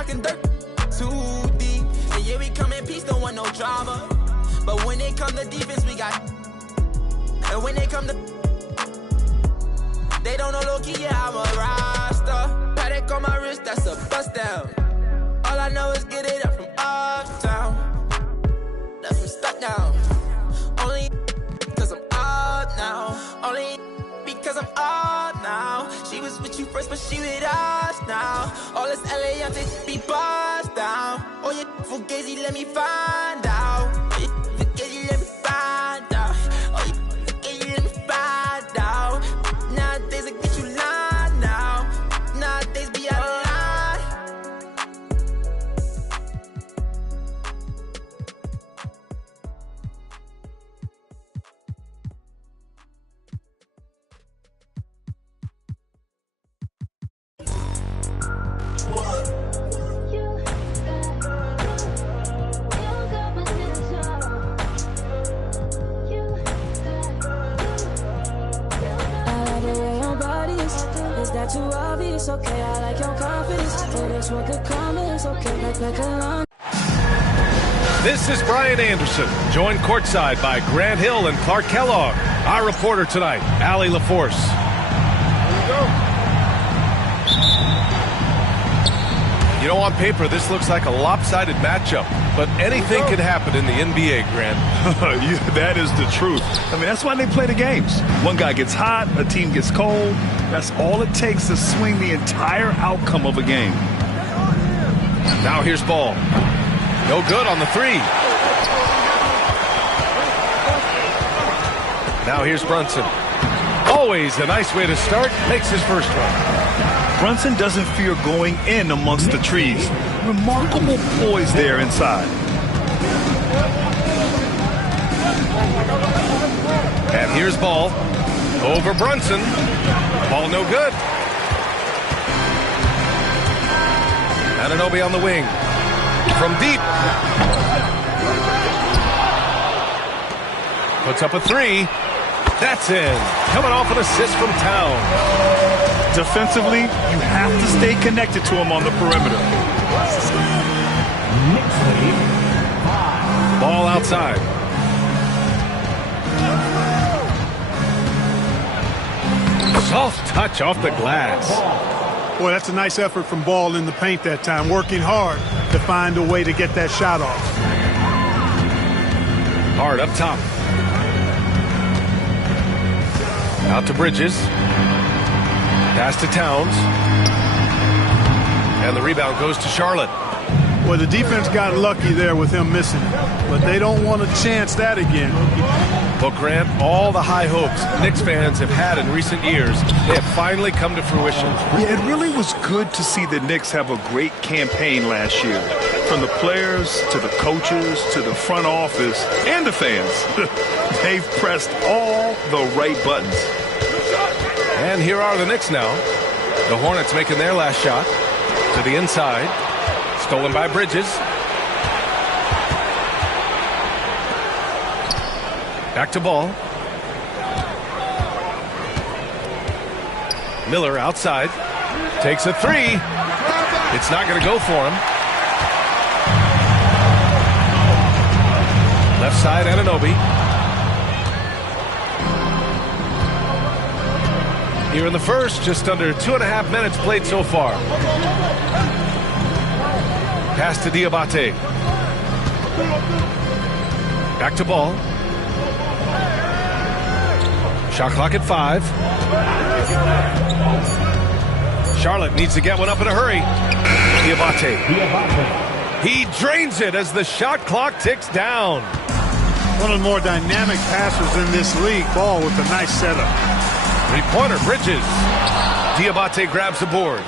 talking dirt too deep. And yeah, we come in peace, don't want no drama. But when they come to defense, we got. And when they come to, they don't know low-key, yeah, I'm a roster. Paddock on my wrist, that's a bust down. All I know is get it up from uptown. Left from stuck down. Only because I'm up now. Only because I'm up now. She was with you first, but she with us now. All this LA, I'm taking be bust down. Oh, you fugazi, let me find out. Oh, you fugazi, let me find out. Oh, you fugazi, let me find out. Nowadays, I get you lying now. Nowadays, be out of line. Too obvious, okay, I like your confidence. Oh, this one could come in, it's okay, like a This is Brian Anderson, joined courtside by Grant Hill and Clark Kellogg. Our reporter tonight, Allie LaForce. Here we go. You know, on paper, this looks like a lopsided matchup, but anything can happen in the NBA, Grant. That is the truth. I mean, that's why they play the games. One guy gets hot, a team gets cold. That's all it takes to swing the entire outcome of a game. Now here's Ball. No good on the three. Now here's Brunson. Always a nice way to start. Makes his first one. Brunson doesn't fear going in amongst the trees. Remarkable poise there inside. And here's Ball. Over Brunson. Ball no good. Anunoby on the wing. From deep. Puts up a three. That's in. Coming off an assist from Town. Defensively, you have to stay connected to him on the perimeter. Ball outside. Soft touch off the glass. Boy, that's a nice effort from Ball in the paint that time, working hard to find a way to get that shot off. Hard up top. Out to Bridges. Pass to Towns. And the rebound goes to Charlotte. Well, the defense got lucky there with him missing it, but they don't want to chance that again. But Grant, all the high hopes Knicks fans have had in recent years, they have finally come to fruition. Yeah, it really was good to see the Knicks have a great campaign last year. From the players to the coaches to the front office and the fans. They've pressed all the right buttons. And here are the Knicks now. The Hornets making their last shot to the inside. Stolen by Bridges. Back to Ball. Miller outside. Takes a three. It's not going to go for him. Left side, Anunoby. Here in the first, just under 2.5 minutes played so far. Pass to Diabate. Back to Ball. Shot clock at 5. Charlotte needs to get one up in a hurry. Diabate. He drains it as the shot clock ticks down. One of the more dynamic passers in this league. Ball with a nice setup. Three-pointer, Bridges. Diabate grabs the board.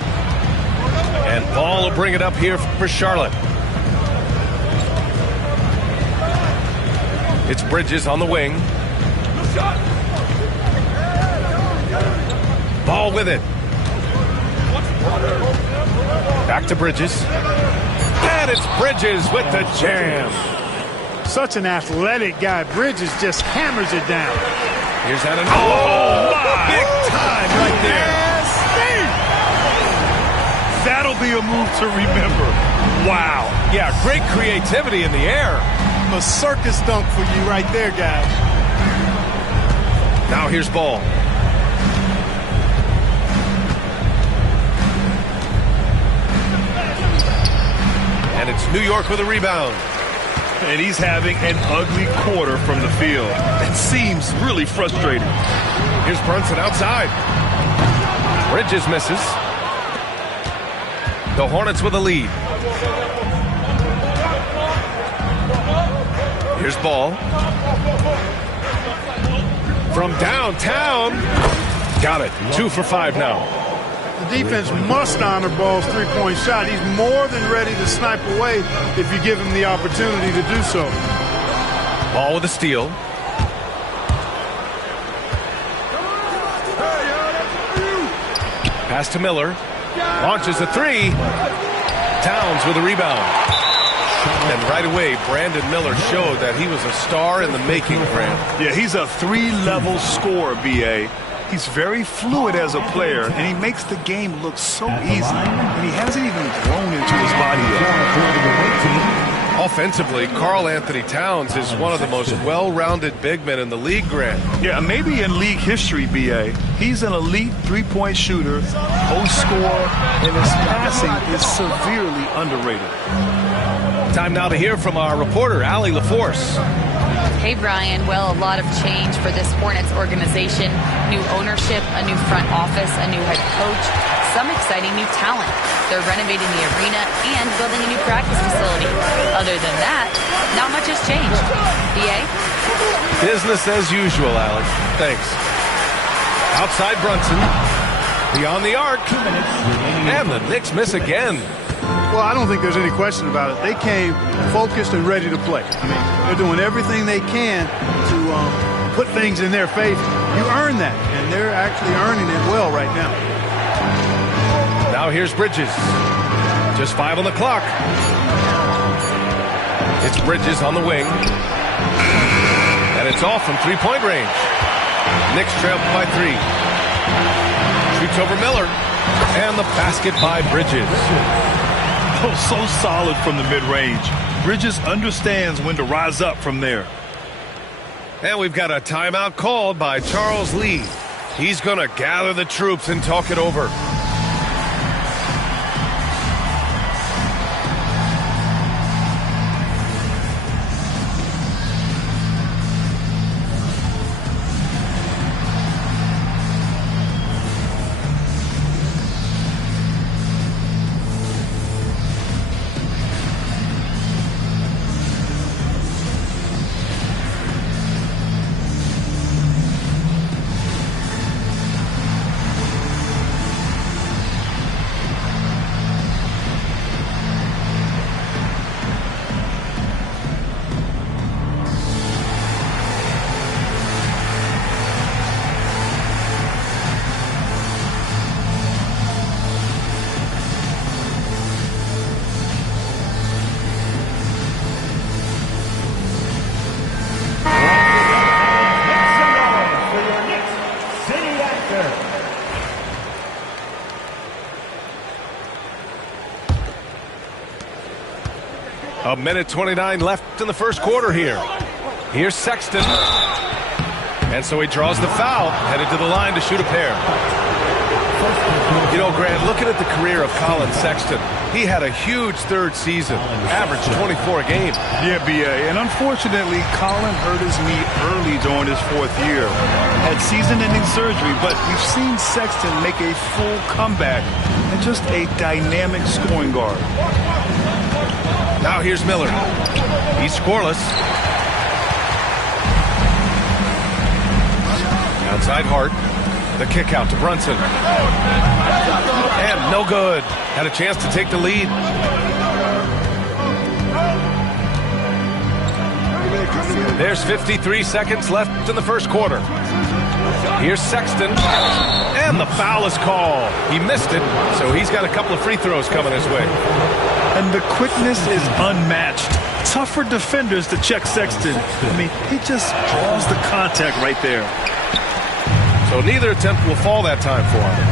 And Ball will bring it up here for Charlotte. It's Bridges on the wing. Ball with it. Back to Bridges. And it's Bridges with the jam. Such an athletic guy. Bridges just hammers it down. Here's Anunoby. Oh, my. Big time right there. That'll be a move to remember. Wow. Yeah, great creativity in the air. A circus dunk for you right there, guys. Now here's Ball. And it's New York with a rebound. And he's having an ugly quarter from the field. It seems really frustrating. Here's Brunson outside. Bridges misses. The Hornets with a lead. Here's Ball. From downtown. Got it. 2 for 5 now. The defense must honor Ball's three-point shot. He's more than ready to snipe away if you give him the opportunity to do so. Ball with a steal. Pass to Miller. Launches a three. Towns with a rebound. And right away, Brandon Miller showed that he was a star in the making, Grant. Yeah, he's a 3-level scorer, B.A. He's very fluid as a player, and he makes the game look so easy. And he hasn't even grown into his body yet. Offensively, Karl Anthony Towns is one of the most well-rounded big men in the league, Grant. Yeah, maybe in league history, B.A. He's an elite three-point shooter, post scorer, and his passing is severely underrated. Time now to hear from our reporter, Allie LaForce. Hey, Brian. Well, a lot of change for this Hornets organization. New ownership, a new front office, a new head coach, some exciting new talent. They're renovating the arena and building a new practice facility. Other than that, not much has changed. B.A.? Business as usual, Alex. Thanks. Outside Brunson. Beyond the arc. And the Knicks miss again. Well, I don't think there's any question about it. They came focused and ready to play. I mean, they're doing everything they can to put things in their favor. You earn that, and they're actually earning it well right now. Now here's Bridges. Just 5 on the clock. It's Bridges on the wing. And it's off from three-point range. Knicks trail by 3. Shoots over Miller. And the basket by Bridges. Oh, so solid from the mid-range. Bridges understands when to rise up from there. And we've got a timeout called by Charles Lee. He's going to gather the troops and talk it over. A minute 29 left in the first quarter here. Here's Sexton. And so he draws the foul, headed to the line to shoot a pair. You know, Grant, looking at the career of Colin Sexton, he had a huge third season, averaged 24 a game. Yeah, B.A., and unfortunately, Colin hurt his knee early during his 4th year. Had season-ending surgery, but we've seen Sexton make a full comeback and just a dynamic scoring guard. Now here's Miller. He's scoreless. Outside Hart. The kick out to Brunson. And no good. Had a chance to take the lead. There's 53 seconds left in the first quarter. Here's Sexton. And the foul is called. He missed it, so he's got a couple of free throws coming his way. And the quickness is unmatched. Tough for defenders to check Sexton. I mean, he just draws the contact right there. So neither attempt will fall that time for him.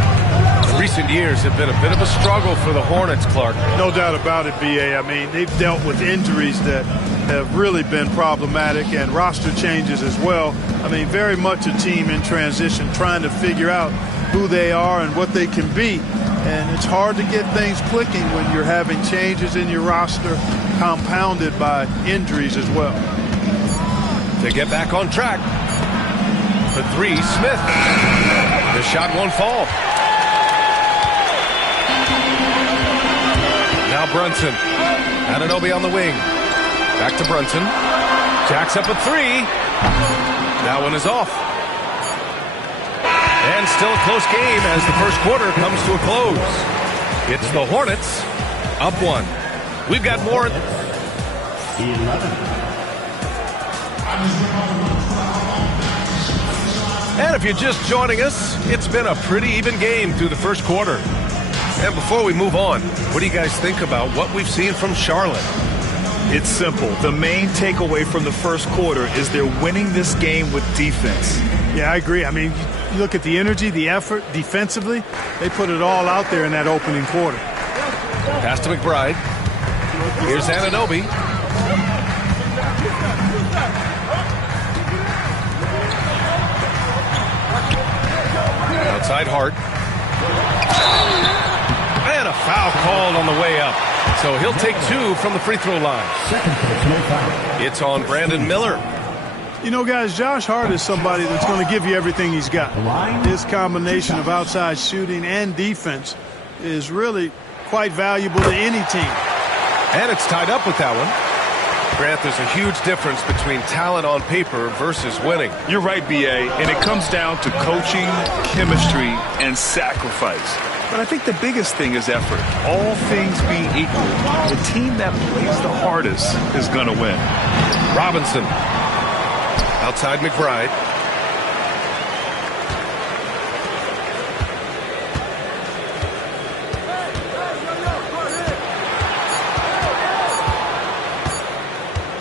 Recent years have been a bit of a struggle for the Hornets, Clark. No doubt about it, B.A. I mean, they've dealt with injuries that have really been problematic and roster changes as well. I mean, very much a team in transition, trying to figure out who they are and what they can be. And it's hard to get things clicking when you're having changes in your roster compounded by injuries as well. To get back on track. For three, Smith. The shot won't fall. Now Brunson. Anunoby on the wing. Back to Brunson. Jacks up a three. That one is off. And still a close game as the first quarter comes to a close. It's the Hornets up one. We've got more. And if you're just joining us, it's been a pretty even game through the first quarter. And before we move on, what do you guys think about what we've seen from Charlotte? It's simple. The main takeaway from the first quarter is they're winning this game with defense. Yeah, I agree. I mean, you look at the energy, the effort defensively, they put it all out there in that opening quarter. Pass to McBride. Here's Anunoby. Outside Hart. And a foul called on the way up. So he'll take two from the free throw line. It's on Brandon Miller. You know, guys, Josh Hart is somebody that's going to give you everything he's got. His combination of outside shooting and defense is really quite valuable to any team. And it's tied up with that one. Grant, there's a huge difference between talent on paper versus winning. You're right, B.A., and it comes down to coaching, chemistry, and sacrifice. But I think the biggest thing is effort. All things being equal, the team that plays the hardest is going to win. Robinson. Outside McBride.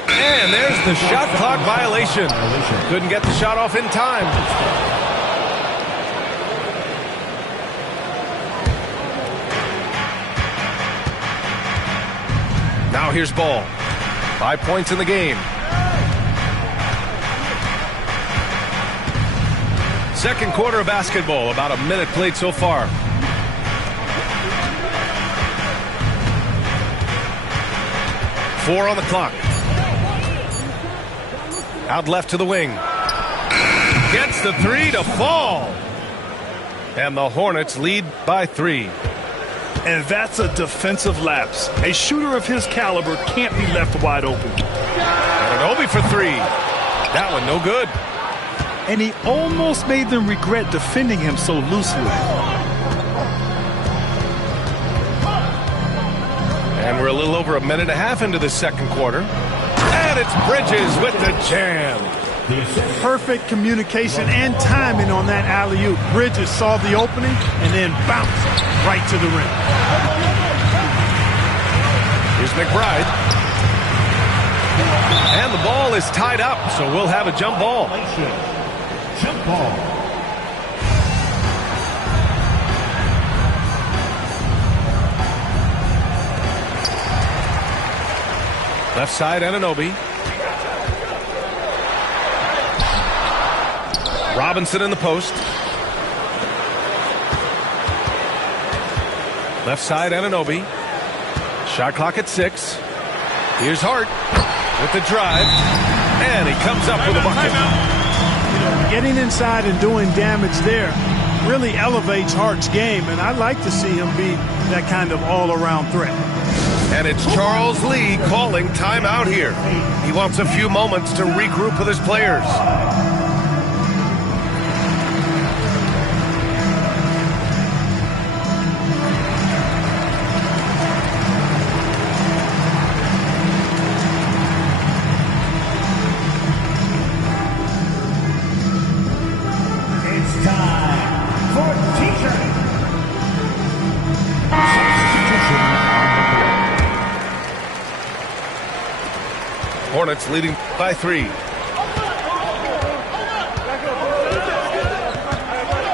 And there's the shot clock violation. Couldn't get the shot off in time. Now here's Ball. 5 points in the game. Second quarter of basketball. About a minute played so far. Four on the clock. Out left to the wing. Gets the three to fall. And the Hornets lead by 3. And that's a defensive lapse. A shooter of his caliber can't be left wide open. Anunoby for 3. That one no good. And he almost made them regret defending him so loosely. And we're a little over a minute and a half into the second quarter. And it's Bridges with the jam. Perfect communication and timing on that alley-oop. Bridges saw the opening and then bounced right to the rim. Here's McBride. And the ball is tied up, so we'll have a jump ball. Jump ball. Left side, Anunoby. Robinson in the post. Left side, Anunoby. Shot clock at 6. Here's Hart with the drive. And he comes up with a bucket. Getting inside and doing damage there really elevates Hart's game, and I'd like to see him be that kind of all-around threat. And it's Charles Lee calling timeout here. He wants a few moments to regroup with his players. It's time for t-shirt. Hornets leading by 3.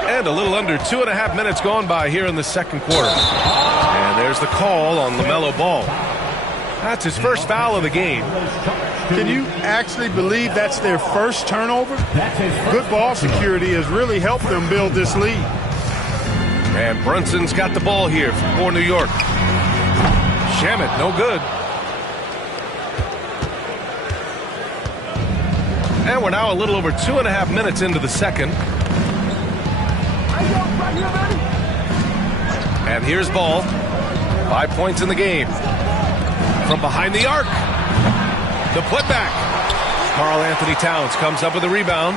And And a little under 2.5 minutes gone by here in the second quarter. And there's the call on LaMelo Ball. That's his first foul of the game. Can you actually believe that's their first turnover? Good ball security has really helped them build this lead. And Brunson's got the ball here for New York. Shamet, no good. And we're now a little over 2.5 minutes into the second. And here's Ball. 5 points in the game. From behind the arc. The putback. Karl Anthony Towns comes up with a rebound.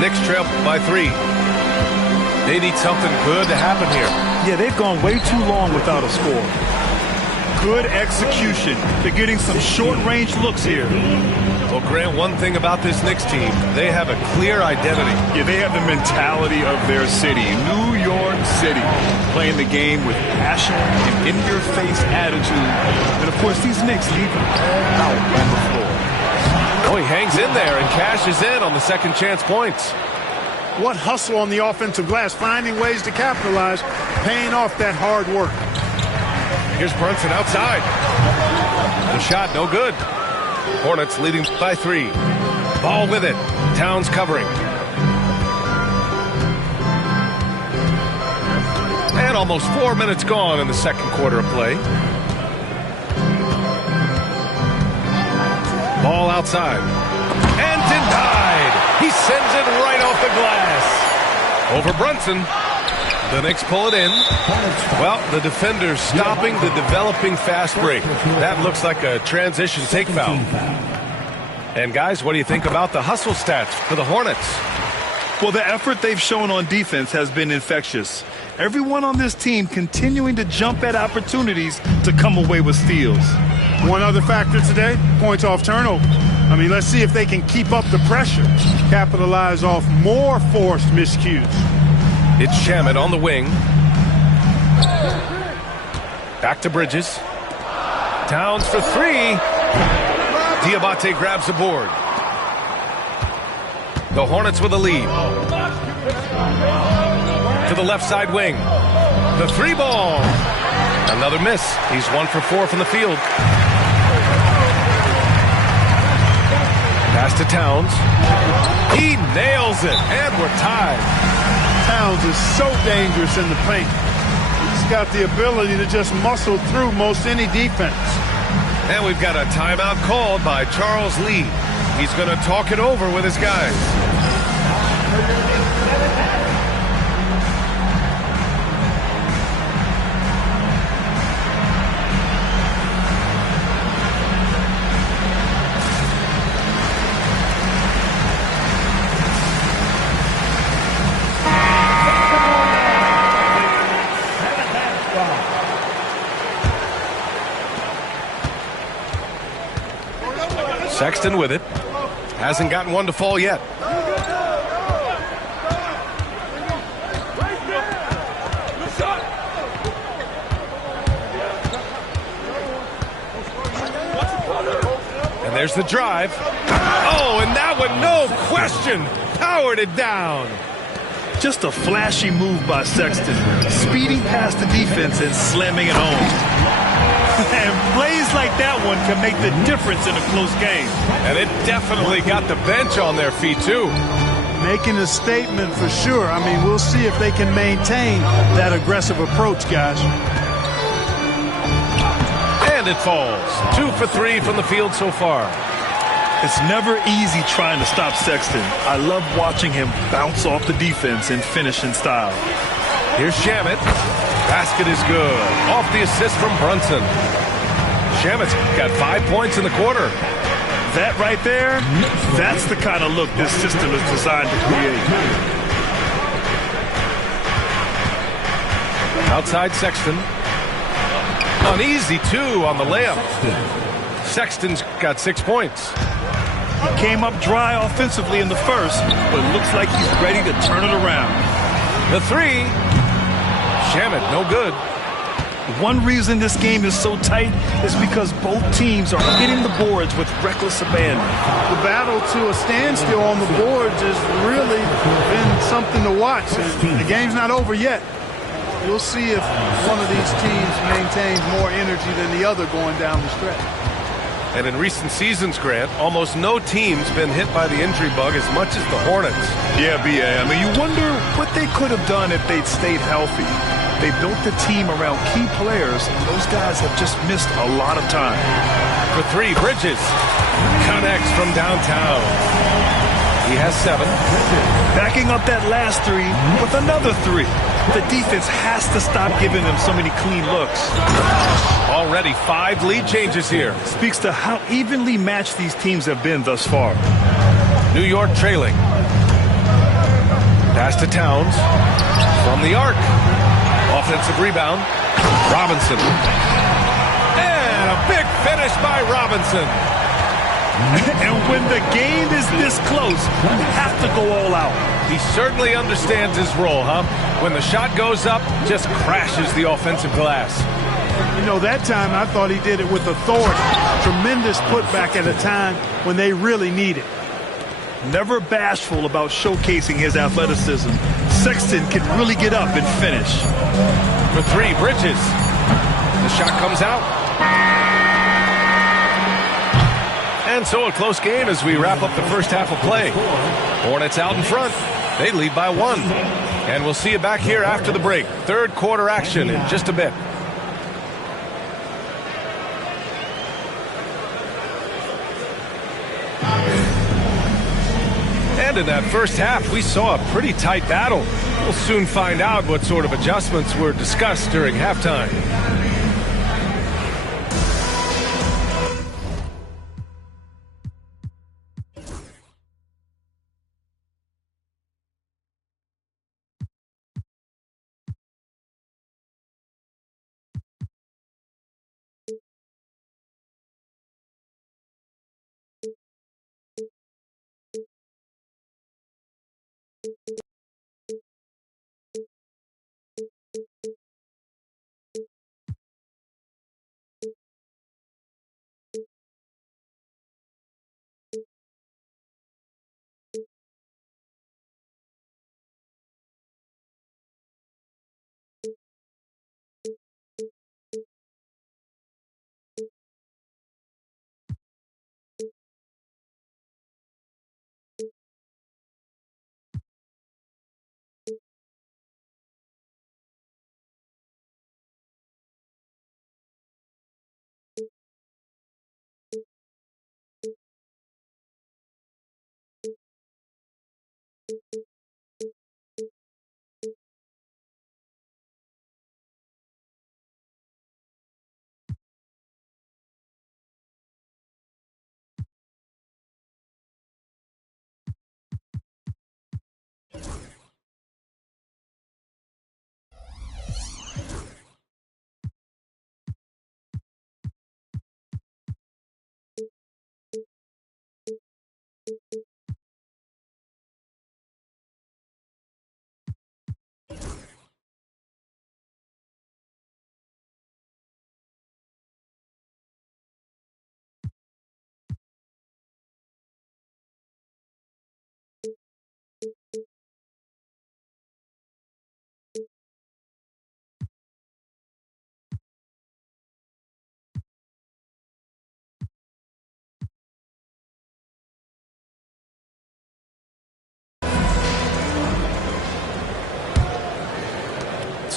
Knicks trail by 3. They need something good to happen here. Yeah, they've gone way too long without a score. Good execution. They're getting some short-range looks here. Well, Grant, one thing about this Knicks team, they have a clear identity. Yeah, they have the mentality of their city, New York City, playing the game with passion and in-your-face attitude. And, of course, these Knicks leave them all out on the floor. Oh, he hangs in there and cashes in on the second chance points. What hustle on the offensive glass, finding ways to capitalize, paying off that hard work. Here's Brunson outside. The shot, no good. Hornets leading by 3. Ball with it. Towns covering. And almost 4 minutes gone in the second quarter of play. Ball outside. And denied. He sends it right off the glass. Over Brunson. The Knicks pull it in. Well, the defender's stopping the developing fast break. That looks like a transition take foul. And guys, what do you think about the hustle stats for the Hornets? Well, the effort they've shown on defense has been infectious. Everyone on this team continuing to jump at opportunities to come away with steals. One other factor today, points off turnover. I mean, let's see if they can keep up the pressure, capitalize off more forced miscues. It's Shamet on the wing. Back to Bridges. Towns for 3. Diabate grabs the board. The Hornets with a lead. To the left side wing. The 3 ball. Another miss. He's 1 for 4 from the field. Pass to Towns. He nails it. And we're tied. Towns is so dangerous in the paint. He's got the ability to just muscle through most any defense. And we've got a timeout called by Charles Lee. He's going to talk it over with his guys. Sexton with it. Hasn't gotten one to fall yet. And there's the drive. Oh, and that one, no question, powered it down. Just a flashy move by Sexton, speeding past the defense and slamming it home. And plays like that one can make the difference in a close game. And it definitely got the bench on their feet, too. Making a statement for sure. I mean, we'll see if they can maintain that aggressive approach, guys. And it falls. 2 for 3 from the field so far. It's never easy trying to stop Sexton. I love watching him bounce off the defense and finish in style. Here's Shamet. Basket is good. Off the assist from Brunson. Shamet's got 5 points in the quarter. That right there, that's the kind of look this system is designed to create. Outside Sexton. An easy 2 on the layup. Sexton's got 6 points. He came up dry offensively in the first, but looks like he's ready to turn it around. The 3. Shamet, no good. One reason this game is so tight is because both teams are hitting the boards with reckless abandon. The battle to a standstill on the boards has really been something to watch. And the game's not over yet. We'll see if one of these teams maintains more energy than the other going down the stretch. And in recent seasons, Grant, almost no team's been hit by the injury bug as much as the Hornets. Yeah, B.A. I mean, you wonder what they could have done if they'd stayed healthy. They built the team around key players, and those guys have just missed a lot of time. For three, Bridges connects from downtown. He has 7. Backing up that last three with another 3. The defense has to stop giving them so many clean looks. Already 5 lead changes here. Speaks to how evenly matched these teams have been thus far. New York trailing. Pass to Towns. From the arc. Offensive rebound. Robinson. And a big finish by Robinson. And when the game is this close, you have to go all out. He certainly understands his role, huh? When the shot goes up, just crashes the offensive glass. You know, that time I thought he did it with authority. Tremendous putback at a time when they really need it. Never bashful about showcasing his athleticism, Sexton can really get up and finish. For 3, Bridges. The shot comes out. And so a close game as we wrap up the first half of play. Hornets out in front. They lead by 1. And we'll see you back here after the break. Third quarter action in just a bit. And in that first half, we saw a pretty tight battle. We'll soon find out what sort of adjustments were discussed during halftime.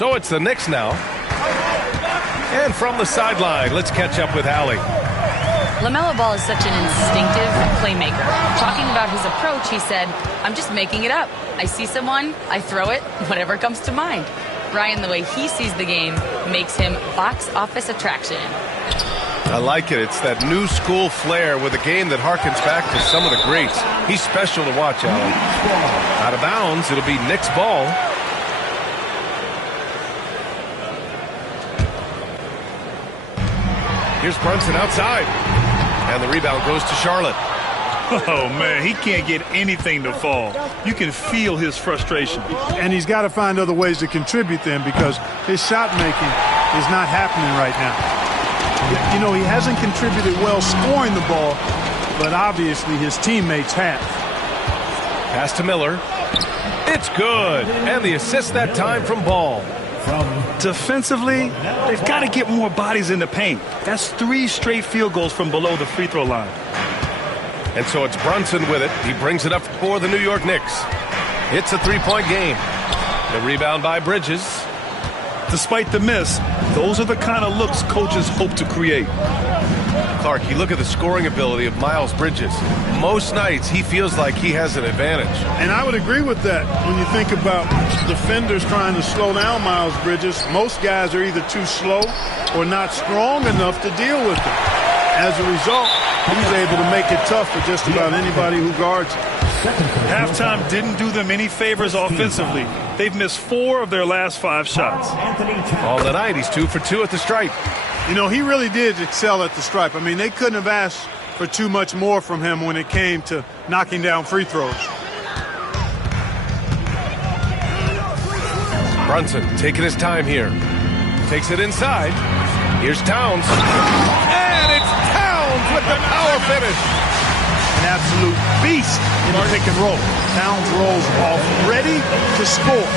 So it's the Knicks now. And from the sideline, let's catch up with Allie. LaMelo Ball is such an instinctive playmaker. Talking about his approach, he said, "I'm just making it up. I see someone, I throw it, whatever comes to mind." Brian, the way he sees the game makes him box office attraction. I like it. It's that new school flair with a game that harkens back to some of the greats. He's special to watch, Allie. Out of bounds, it'll be Knicks ball. Here's Brunson outside. And the rebound goes to Charlotte. Oh, man, he can't get anything to fall. You can feel his frustration. And he's got to find other ways to contribute then because his shot making is not happening right now. You know, he hasn't contributed well scoring the ball, but obviously his teammates have. Pass to Miller. It's good. And the assist that time from Ball. Defensively, they've got to get more bodies in the paint. That's 3 straight field goals from below the free throw line. And so it's Brunson with it. He brings it up for the New York Knicks. It's a 3-point game. The rebound by Bridges. Despite the miss, those are the kind of looks coaches hope to create. Clark, you look at the scoring ability of Miles Bridges. Most nights, he feels like he has an advantage. And I would agree with that when you think about defenders trying to slow down Miles Bridges. Most guys are either too slow or not strong enough to deal with him. As a result, he's able to make it tough for just about anybody who guards him. Halftime didn't do them any favors offensively. They've missed 4 of their last 5 shots. All the night, he's 2 for 2 at the stripe. You know, he really did excel at the stripe. I mean, they couldn't have asked for too much more from him when it came to knocking down free throws. Brunson taking his time here. Takes it inside. Here's Towns. And it's Towns with the power finish. An absolute beast in the pick and roll. Towns rolls off ready to score.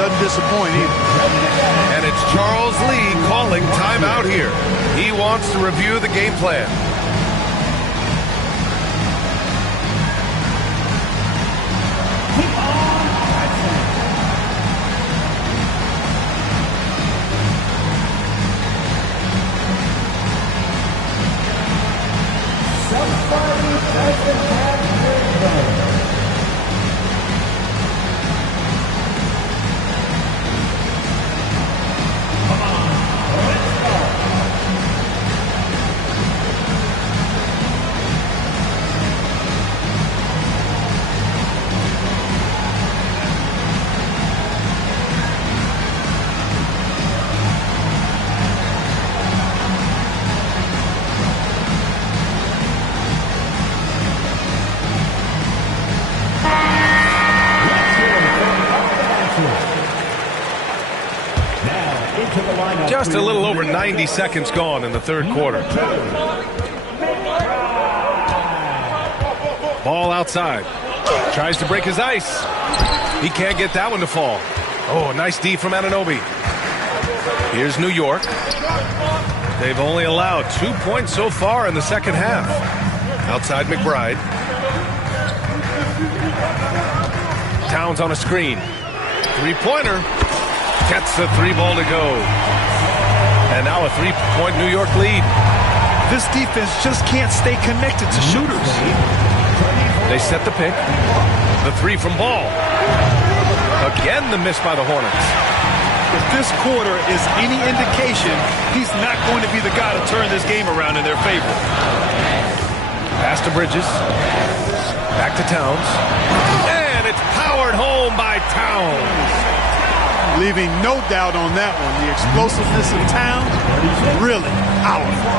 Doesn't disappoint either. And it's Charles Lee calling timeout here. He wants to review the game plan. Just a little over 90 seconds gone in the third quarter. Ball outside. Tries to break his ice. He can't get that one to fall. Oh, nice D from Anunoby. Here's New York. They've only allowed 2 points so far in the second half. Outside McBride. Towns on a screen. Three-pointer. Gets the 3-ball to go. And now a 3-point New York lead. This defense just can't stay connected to shooters. They set the pick. The 3 from Ball. Again, the miss by the Hornets. If this quarter is any indication, he's not going to be the guy to turn this game around in their favor. Pass to Bridges. Back to Towns. And it's powered home by Towns. Leaving no doubt on that one. The explosiveness of Towns, really powerful.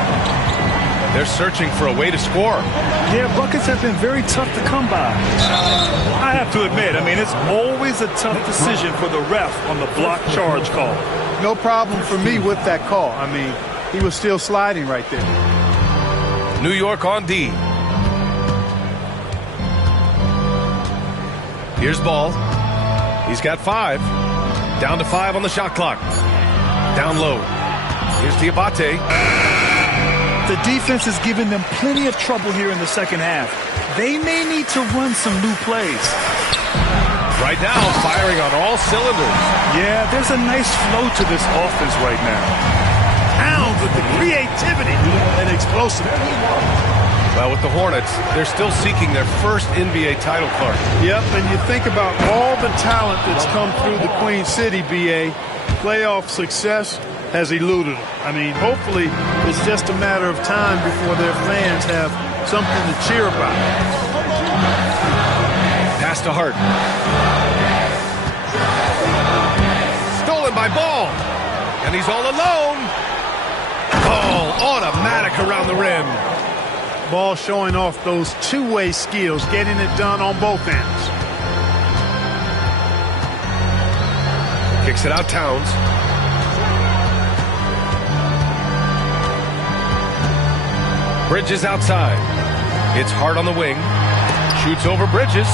They're searching for a way to score. Yeah, buckets have been very tough to come by. I have to admit, I mean, it's always a tough decision for the ref on the block charge call. No problem for me with that call. I mean, he was still sliding right there. New York on D. Here's Ball. He's got 5. Down to 5 on the shot clock. Down low. Here's Diabate. The defense is giving them plenty of trouble here in the second half. They may need to run some new plays. Right now, firing on all cylinders. Yeah, there's a nice flow to this offense right now. Towns with the creativity and explosiveness. Well, with the Hornets, they're still seeking their first NBA title card. Yep, and you think about all the talent that's come through the Queen City, BA. Playoff success has eluded them. I mean, hopefully it's just a matter of time before their fans have something to cheer about. Pass to Hart. Stolen by Ball. And he's all alone. Ball automatic around the rim. Ball showing off those two-way skills, getting it done on both ends. Kicks it out, Towns. Bridges outside. It's Hart on the wing. Shoots over Bridges.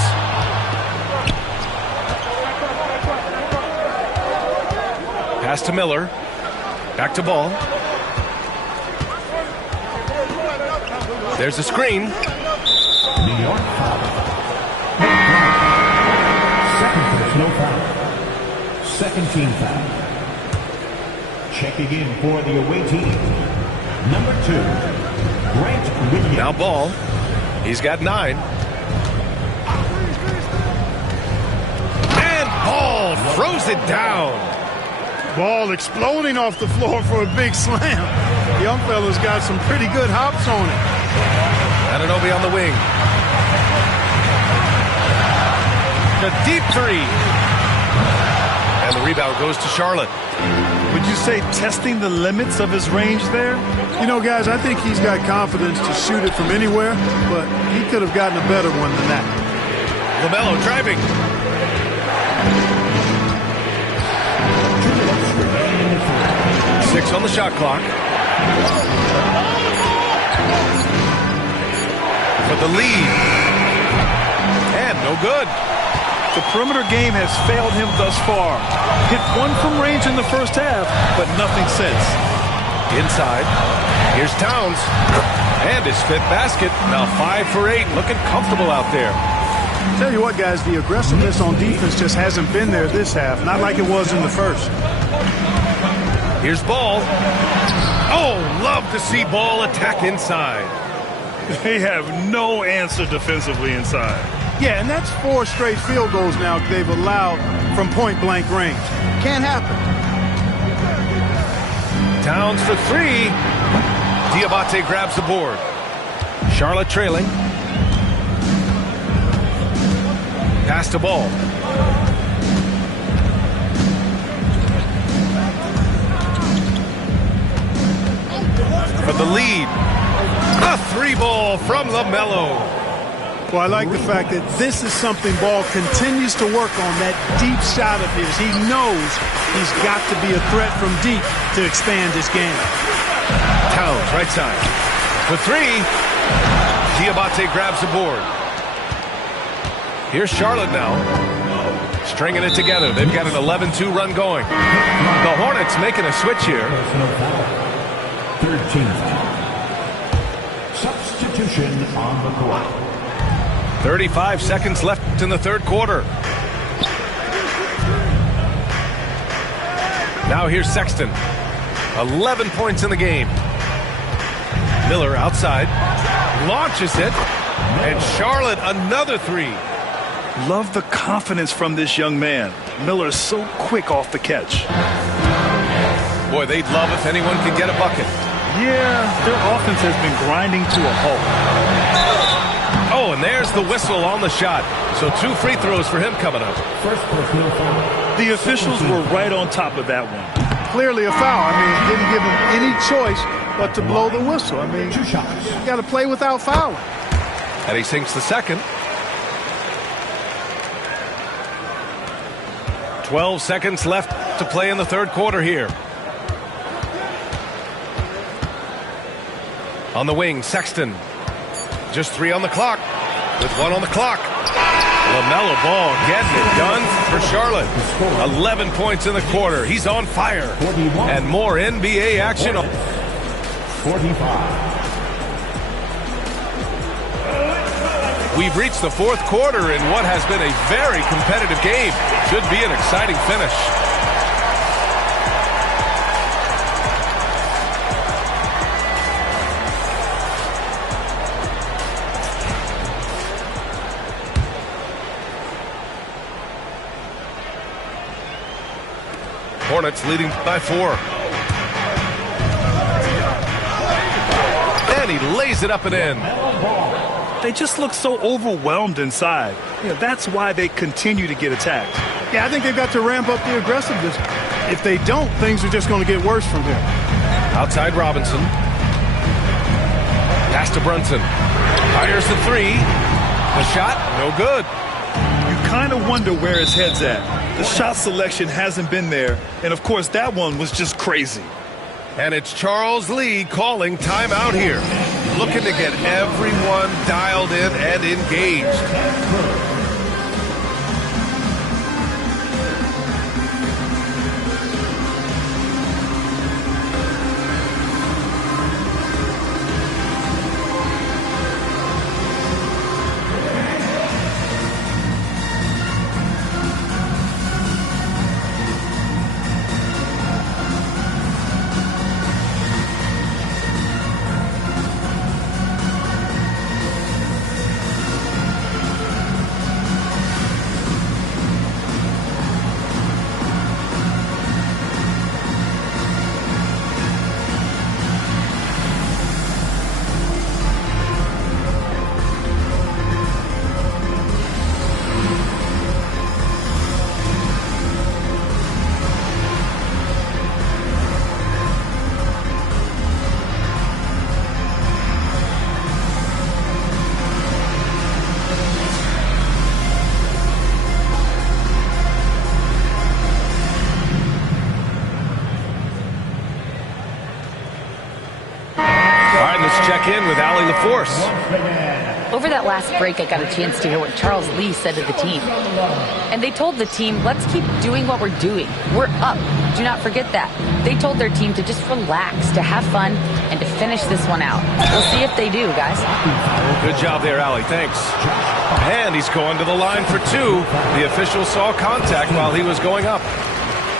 Pass to Miller. Back to Ball. There's a screen. New York foul. Second personal foul. Second team foul. Checking in for the away team. Number 2, Grant Williams. Now Ball. He's got 9. And Ball throws it down. Ball exploding off the floor for a big slam. Young fella's got some pretty good hops on it. Anunoby on the wing. The deep 3. And the rebound goes to Charlotte. Would you say testing the limits of his range there? You know, guys, I think he's got confidence to shoot it from anywhere, but he could have gotten a better one than that. LaMelo driving. Six on the shot clock. For the lead. And no good. The perimeter game has failed him thus far. Hit one from range in the first half, but nothing since. Inside. Here's Towns. And his 5th basket. Now 5 for 8. Looking comfortable out there. Tell you what, guys, the aggressiveness on defense just hasn't been there this half. Not like it was in the first. Here's Ball. Oh, love to see Ball attack inside. They have no answer defensively inside. Yeah, and that's 4 straight field goals now they've allowed from point-blank range. Can't happen. Towns for 3. Diabate grabs the board. Charlotte trailing. Pass to Ball. For the lead. A 3-ball from LaMelo. Well, I like the fact that this is something Ball continues to work on, that deep shot of his. He knows he's got to be a threat from deep to expand his game. Towns, right side. For 3. Diabate grabs the board. Here's Charlotte now. Stringing it together. They've got an 11-2 run going. The Hornets making a switch here. 13th. Substitution on the court. 35 seconds left in the third quarter. Now here's Sexton. 11 points in the game. Miller outside. Launches it. And Charlotte another 3. Love the confidence from this young man. Miller's so quick off the catch. Boy, they'd love if anyone could get a bucket. Yeah, their offense has been grinding to a halt. Oh, and there's the whistle on the shot. So 2 free throws for him coming up. First personal foul. The officials were right on top of that one. Clearly a foul. I mean, didn't give him any choice but to blow the whistle. I mean, 2 shots. You got to play without fouling. And he sinks the second. 12 seconds left to play in the third quarter here. On the wing, Sexton. Just 3 on the clock. With 1 on the clock. LaMelo Ball getting it done for Charlotte. 11 points in the quarter. He's on fire. And more NBA action. 45. We've reached the fourth quarter in what has been a very competitive game. Should be an exciting finish. Hornets leading by 4. And he lays it up and in. They just look so overwhelmed inside. You know, that's why they continue to get attacked. Yeah, I think they've got to ramp up the aggressiveness. If they don't, things are just going to get worse from here. Outside Robinson. Pass to Brunson. Fires the 3. The shot, no good. You kind of wonder where his head's at. The shot selection hasn't been there. And, of course, that one was just crazy. And it's Charles Lee calling timeout here. looking to get everyone dialed in and engaged. Check in with Allie LaForce. Over that last break, I got a chance to hear what Charles Lee said to the team. And they told the team, let's keep doing what we're doing. We're up. Do not forget that. They told their team to just relax, to have fun, and to finish this one out. We'll see if they do, guys. Good job there, Allie. Thanks. And he's going to the line for two. The official saw contact while he was going up.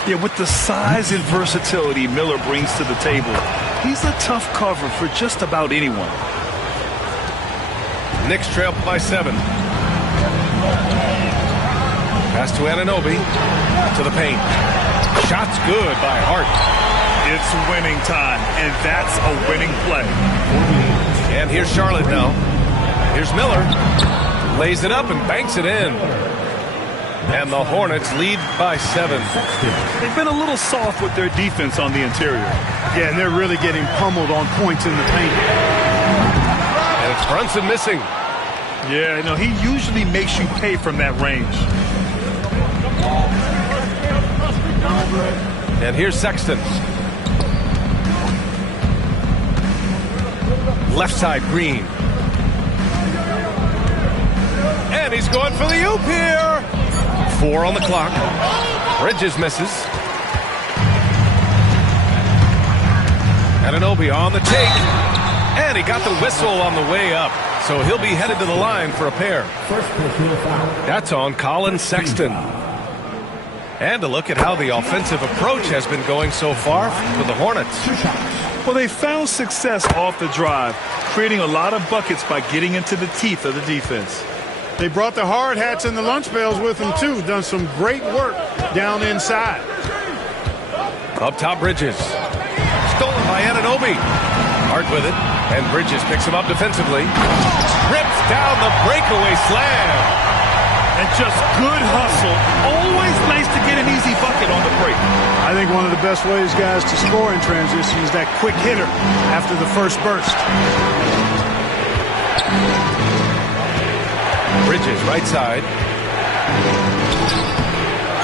Yeah, with the size and versatility Miller brings to the table, he's a tough cover for just about anyone. Knicks trail by 7. Pass to Anunoby. To the paint. Shot's good by Hart. It's winning time, and that's a winning play. And here's Charlotte now. Here's Miller. Lays it up and banks it in. And the Hornets lead by 7. They've been a little soft with their defense on the interior. Yeah, and they're really getting pummeled on points in the paint. And it's Brunson missing. Yeah, no, he usually makes you pay from that range. And here's Sexton. Left side, Green. And he's going for the oop here. 4 on the clock. Bridges misses. Anunoby on the take. And he got the whistle on the way up. So he'll be headed to the line for a pair. That's on Colin Sexton. And a look at how the offensive approach has been going so far for the Hornets. Well, they found success off the drive, creating a lot of buckets by getting into the teeth of the defense. They brought the hard hats and the lunch pails with them, too. Done some great work down inside. Up top, Bridges. Stolen by Anunoby. Hart with it. And Bridges picks him up defensively. Rips down the breakaway slam. And just good hustle. Always nice to get an easy bucket on the break. I think one of the best ways, guys, to score in transition is that quick hitter after the first burst. Bridges, right side.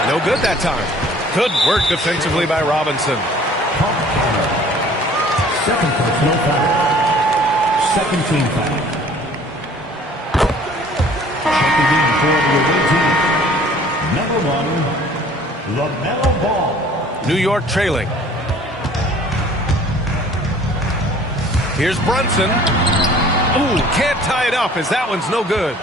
No good that time. Good work defensively by Robinson. Second personal foul. Second team foul. Checking in for the away team. Number 1, LaMelo Ball. New York trailing. Here's Brunson. Ooh, can't tie it up as that one's no good.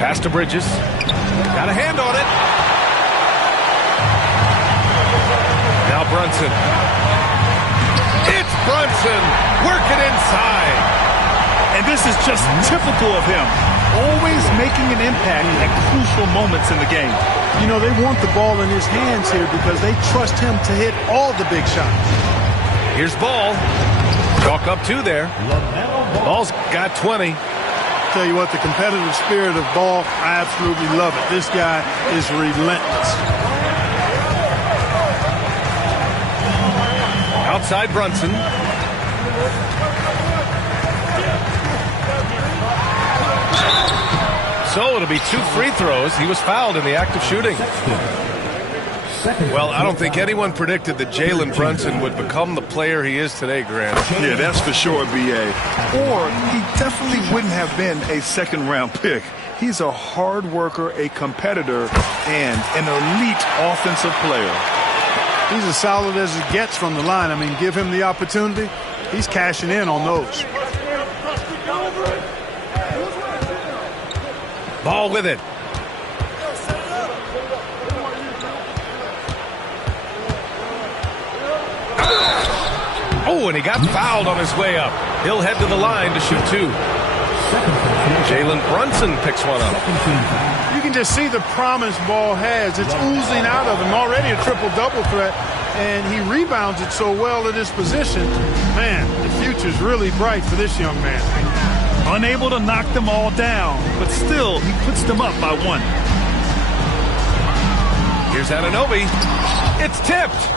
Pass to Bridges. Got a hand on it. Now Brunson. It's Brunson working inside. And this is just typical of him. Always making an impact at crucial moments in the game. You know, they want the ball in his hands here because they trust him to hit all the big shots. Here's Ball. Chalk up 2 there. Ball's got 20. Tell you what, the competitive spirit of Ball, I absolutely love it. This guy is relentless. Outside Brunson. So it'll be 2 free throws. He was fouled in the act of shooting. Well, I don't think anyone predicted that Jalen Brunson would become the player he is today, Grant. Yeah, that's for sure, B.A. Or he definitely wouldn't have been a second-round pick. He's a hard worker, a competitor, and an elite offensive player. He's as solid as it gets from the line. I mean, give him the opportunity. He's cashing in on those. Ball with it. Oh, and he got fouled on his way up. He'll head to the line to shoot two. Jalen Brunson picks one up. You can just see the promise Ball has. It's oozing out of him. Already a triple-double threat, and he rebounds it so well at his position. Man, the future's really bright for this young man. Unable to knock them all down, but still, he puts them up by one. Here's Anunoby. It's tipped.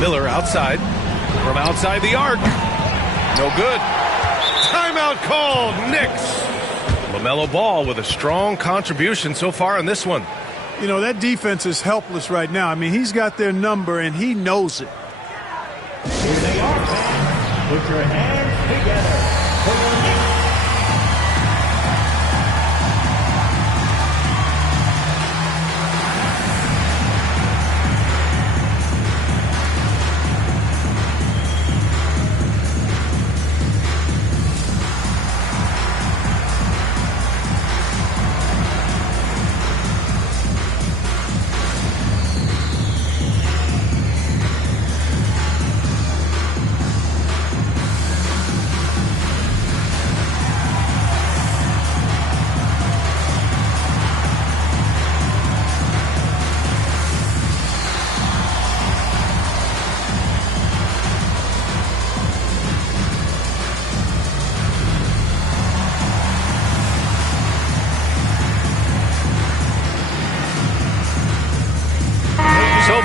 Miller outside. From outside the arc. No good. Timeout called. Knicks. LaMelo Ball with a strong contribution so far in this one. You know, that defense is helpless right now. I mean, he's got their number, and he knows it. Here they are, fans. Put your hands together for your Knicks.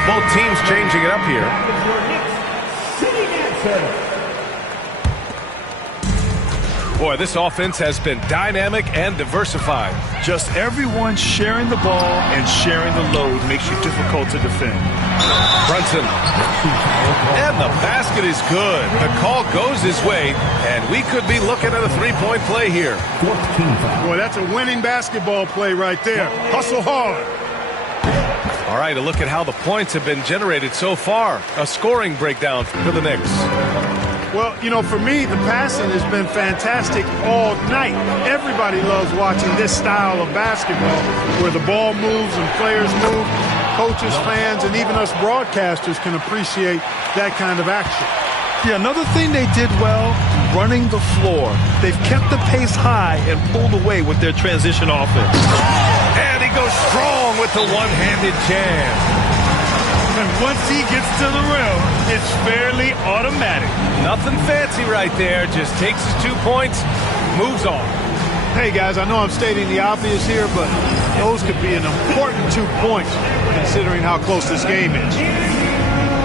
Both teams changing it up here. Boy, this offense has been dynamic and diversified. Just everyone sharing the ball and sharing the load makes you difficult to defend. Brunson. And the basket is good. The call goes his way, and we could be looking at a three-point play here. Boy, that's a winning basketball play right there. Hustle hard. All right, a look at how the points have been generated so far. A scoring breakdown for the Knicks. Well, you know, for me, the passing has been fantastic all night. Everybody loves watching this style of basketball where the ball moves and players move. Coaches, fans, and even us broadcasters can appreciate that kind of action. Yeah, another thing they did well, running the floor. They've kept the pace high and pulled away with their transition offense. And he goes strong with the one-handed jam. And once he gets to the rim, it's fairly automatic. Nothing fancy right there. Just takes his 2 points, moves on. Hey, guys, I know I'm stating the obvious here, but those could be an important 2 points considering how close this game is.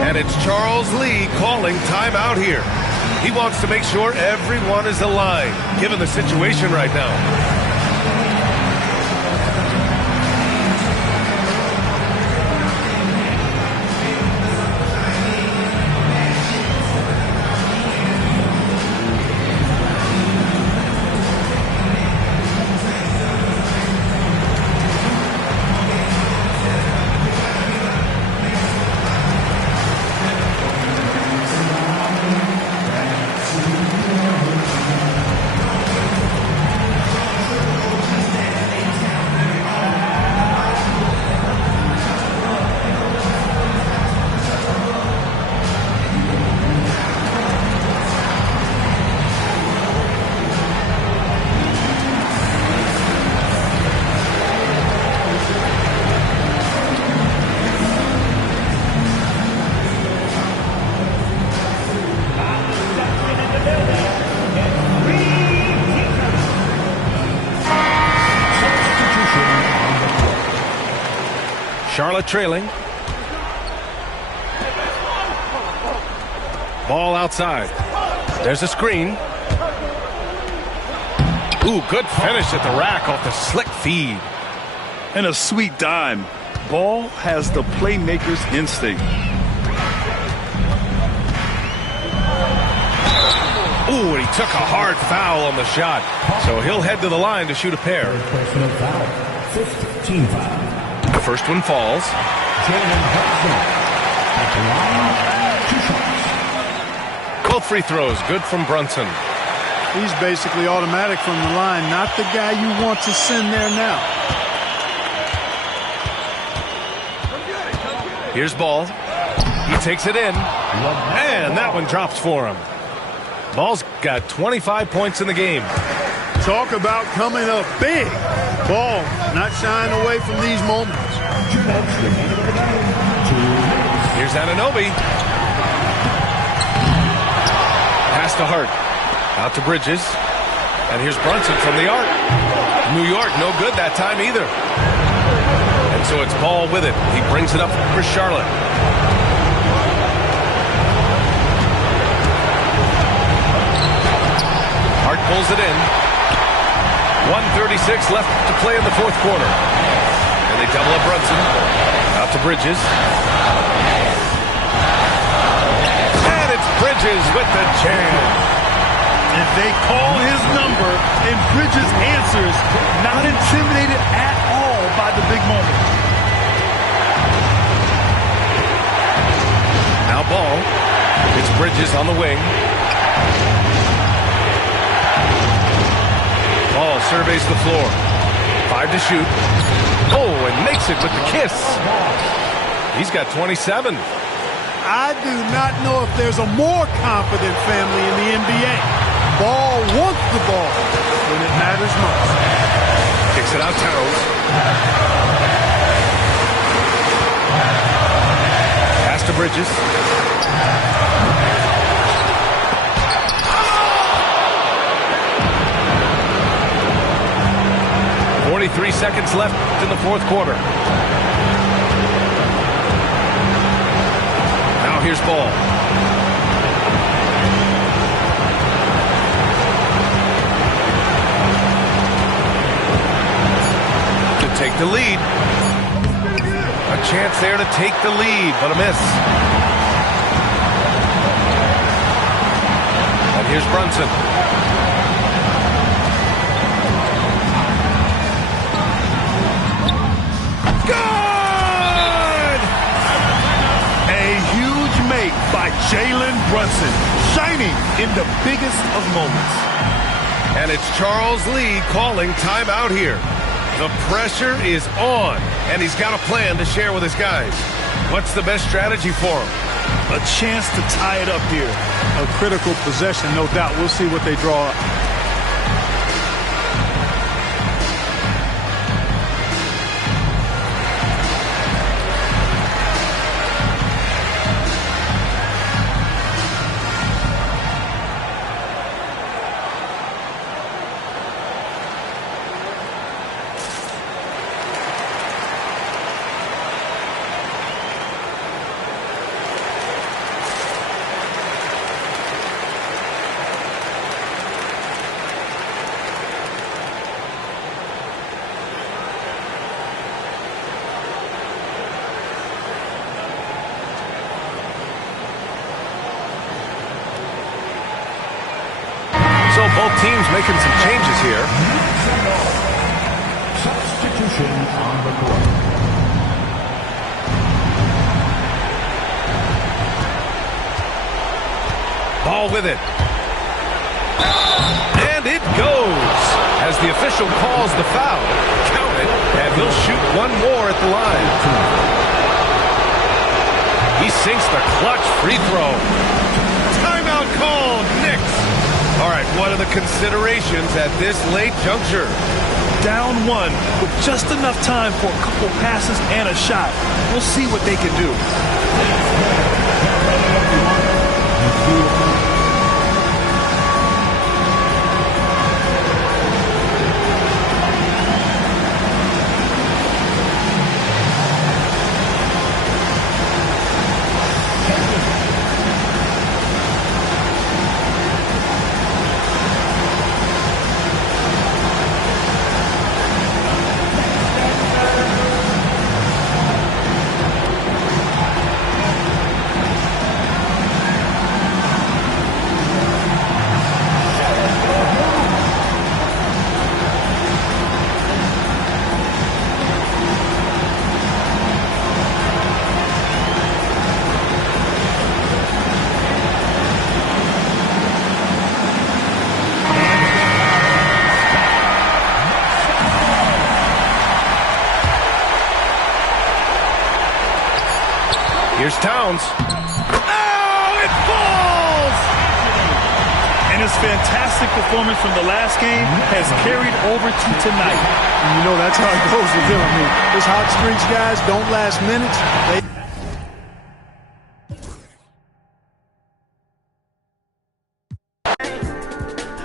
And it's Charles Lee calling timeout here. He wants to make sure everyone is aligned, given the situation right now. Charlotte trailing. Ball outside. There's a screen. Ooh, good finish at the rack off the slick feed. And a sweet dime. Ball has the playmaker's instinct. Ooh, and he took a hard foul on the shot. So he'll head to the line to shoot a pair. Personal foul. Fifth team foul. The first one falls. Jalen Brunson. At the line, 2 shots. Both free throws, good from Brunson. He's basically automatic from the line, not the guy you want to send there now. Here's Ball. He takes it in. And that one drops for him. Ball's got 25 points in the game. Talk about coming up big. Ball not shying away from these moments. Here's Anunoby. Pass to Hart. Out to Bridges. And here's Brunson from the arc. New York, no good that time either. And so it's Ball with it. He brings it up for Charlotte. Hart pulls it in. 1:36 left to play in the fourth quarter. And they double up Brunson. Out to Bridges. And it's Bridges with the jam. And they call his number, and Bridges answers, not intimidated at all by the big moment. Now Ball. It's Bridges on the wing. Ball surveys the floor. 5 to shoot. Oh, and makes it with the kiss. He's got 27. I do not know if there's a more confident family in the NBA. Ball wants the ball when it matters most. Kicks it out Towns. Pass to Bridges. 43 seconds left in the fourth quarter. Now here's Ball. To take the lead. A chance there to take the lead, but a miss. And here's Brunson. By Jalen Brunson, shining in the biggest of moments. And it's Charles Lee calling timeout here. The pressure is on, and he's got a plan to share with his guys. What's the best strategy for him? A chance to tie it up here. A critical possession, no doubt. We'll see what they draw up. Both teams making some changes here. Substitution on the court. Ball with it. And it goes. As the official calls the foul. Count it. And he'll shoot one more at the line. He sinks the clutch free throw. Timeout called. Knicks. All right, what are the considerations at this late juncture? Down one with just enough time for a couple passes and a shot. We'll see what they can do. Here's Towns. Oh, it falls! And his fantastic performance from the last game has carried over to tonight. And you know that's how it goes with him. I mean, his hot streaks, guys, don't last minutes.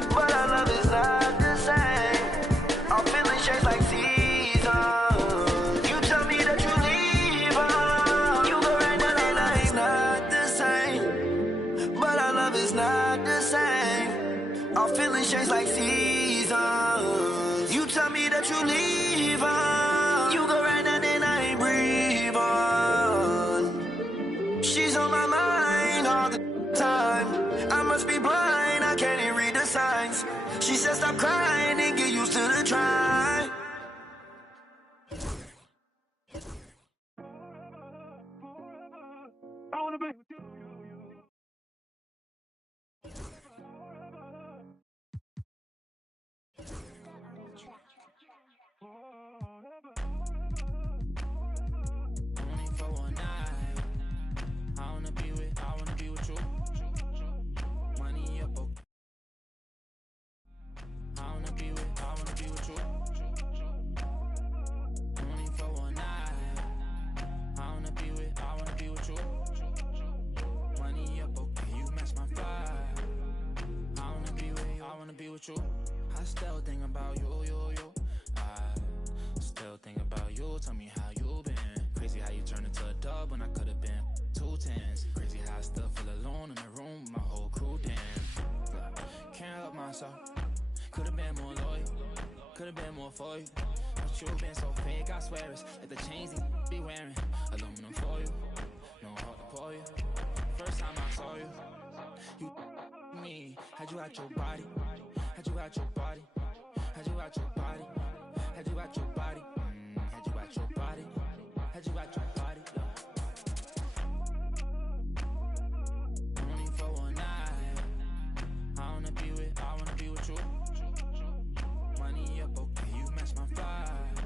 But our love is not the same. Our feelings change like seasons. You tell me that you leave on. You go right down and it's not the same. But our love is not the same. Our feelings change like seasons. You tell me that you leave on. You go right down and I ain't breathe on. She's on my mind all the time. I must be blind, I can't even read the signs. She said stop crying and get used to the try. I wanna be with you. Only for one night. I wanna be with you. Money up, okay. I wanna be with you. Only for one night. I wanna be with you. Money up, okay, you match my vibe. I wanna be with you. I still think about you. I still think about you. Tell me how you been. Crazy how you turned into a dub when I could've been 2 10s. Crazy how I still feel alone in the room with my whole crew. Damn, can't help myself. Could've been more loyal, could've been more for you. But you been so fake, I swear it's like the chains you be wearing. Aluminum for you, no heart to pour you. First time I saw you, you me. Had you out your body, had you out your body, had you out your body, had you out your body, had you out your body, had you out your body. Only for one night. I wanna be with you. Money up, okay, you match my vibe.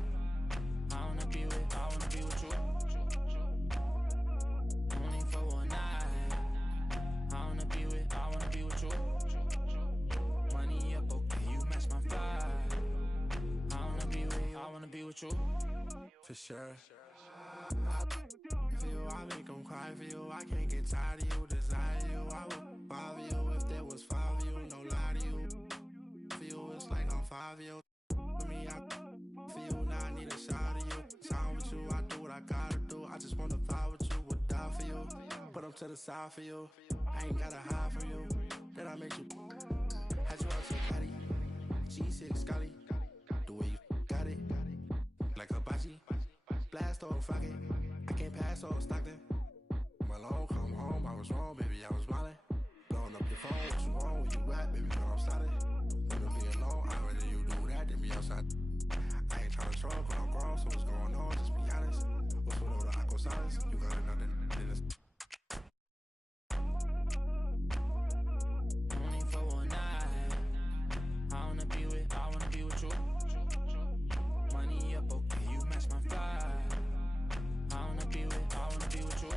I wanna be with you. Only for one night. I wanna be with you. Money up, okay, you match my vibe. I wanna be with you. For sure. For you, I make them cry. For you, I can't get tired of you. Desire you, I would five of you if there was 5 of you. No lie to you. For you, it's like I'm 5 of you. For me, for you, now I need a shot of you. Time with you, I do what I gotta do. I just wanna vibe with you, would die for you. Put them to the side for you. I ain't gotta hide from you. Then I make you. Had you out your body. G6 Scotty. The way you got it. Like Hibachi. Blast or fuck it. I can't pass or Stockton. Malone, come home. I was wrong, baby. I was wildin'. Blowing up your phone. What you wrong? Where you at, baby? No, I'm started. Wanna be alone. I'd rather you do that than be outside. I ain't tryna troll, but I'm grown. So what's going on? Just be honest. What's with all the aqua silence? You got another than this. Only for one night. I wanna be with you. Money up, okay, you match my vibe. I wanna be with you.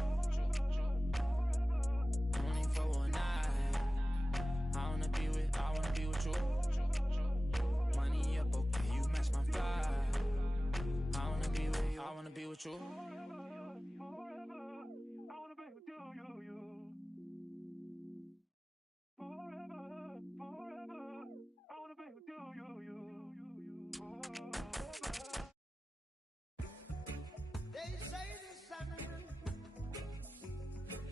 Only for one night. I wanna be with you. Money up, okay, you match my vibe. I wanna be with you. I wanna be with you. Forever. I wanna be with you. They say the sun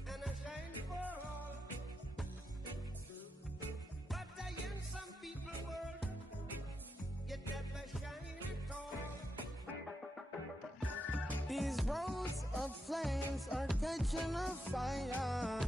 and a shine for all, but in some people world, it never shine at all. These roads of flames are catching a fire.